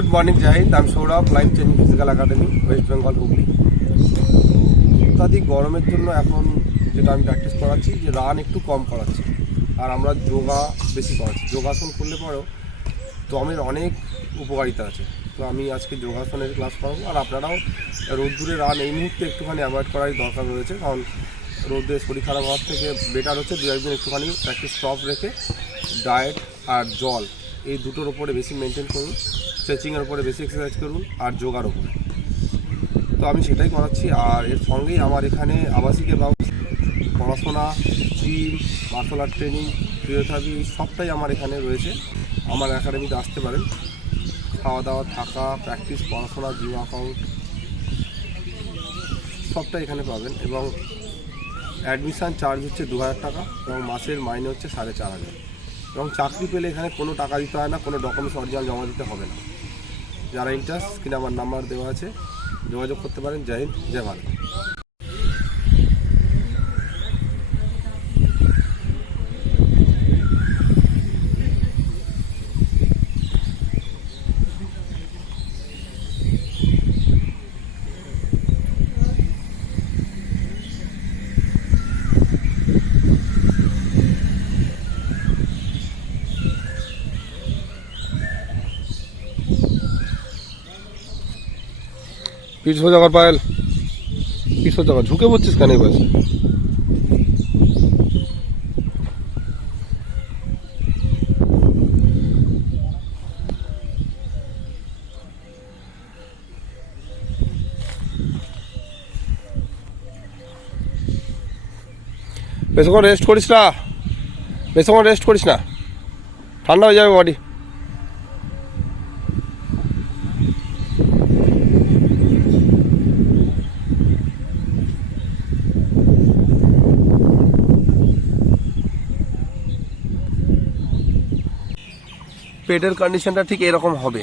Good morning Zahid, আমি Sourav, life changing physical academy, West Bengal, হুগলি। অত্যাধিক গরমের জন্য এখন যেটা আমি প্র্যাকটিস করাচ্ছি যে রান একটু কম করাচ্ছি, আর আমরা যোগা বেশি করাচ্ছি। যোগাসন করলে পরেও দমের অনেক উপকারিতা আছে, তো আমি আজকে যোগাসনের ক্লাস করাবো। আর আপনারাও রোদ্দুরে রান এই মুহূর্তে একটুখানি অ্যাভয়েড করারই দরকার রয়েছে, কারণ রোদে শরীর খারাপ হওয়ার থেকে বেটার হচ্ছে দু একদিন একটুখানি প্র্যাকটিস স্টপ রেখে ডায়েট আর জল এই দুটোর ওপরে বেশি মেনটেন করুন, স্ট্রেচিংয়ের উপরে বেশি এক্সারসাইজ করুন, আর যোগার ওপরে। তো আমি সেটাই করাচ্ছি। আর এর সঙ্গেই আমার এখানে আবাসিকের ব্যবস্থা, পড়াশোনা, gym, martial art training, physiotherapy সবটাই আমার এখানে রয়েছে। আমার একাডেমিতে আসতে পারেন। খাওয়া দাওয়া, থাকা, প্র্যাকটিস, পড়াশোনা, জিম অ্যাকাউন্ট সবটাই এখানে পাবেন। এবং অ্যাডমিশান চার্জ হচ্ছে 2000 টাকা এবং মাসের মাইনে হচ্ছে 4500। এবং চাকরি পেলে এখানে কোনো টাকা দিতে হয় না, কোনো ডকুমেন্টস অরিজিনাল জমা দিতে হবে না। যারা ইন্টারেস্ট, কিনা আমার নাম্বার দেওয়া আছে, যোগাযোগ করতে পারেন। জয় হিন্দ, জয় ভারত। পিঠ সোজা কর পায়েল, পিঠ সোজা কর। ঝুঁকে পড়ছিস কেন এই বয়সে? বেশিক্ষণ রেস্ট করিস না, বেশিক্ষণ রেস্ট করিস না, ঠান্ডা হয়ে যাবে বডি। পেটের কন্ডিশনটা ঠিক এরকম হবে।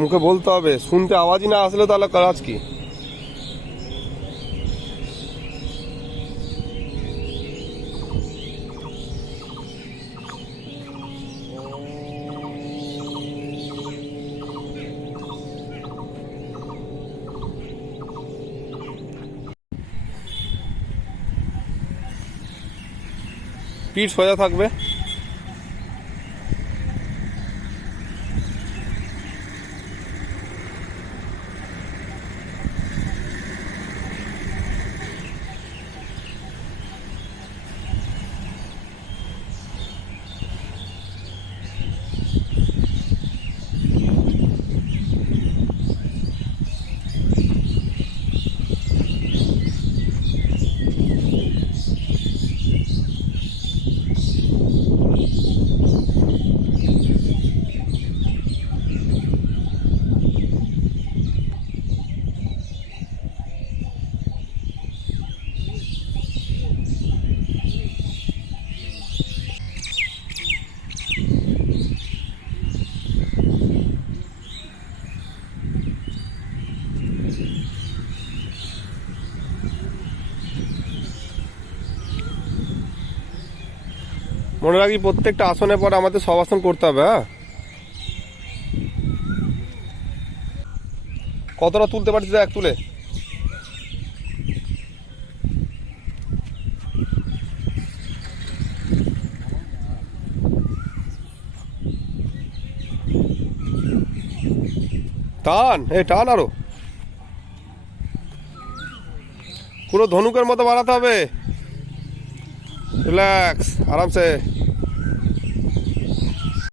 মুখে বলতে হবে, শুনতে আওয়াজই না আসলে তাহলে কাজ কি? পিঠ সোজা থাকবে। মনে রাখি, প্রত্যেকটা আসনের পর আমাদের সব আসন করতে হবে। হ্যাঁ, কতটা তুলতে পারছিস দেখ, তুলে। টান, টান আরো, পুরো ধনুকের মতো বানাতে হবে। রিল্যাক্স, আরামসে।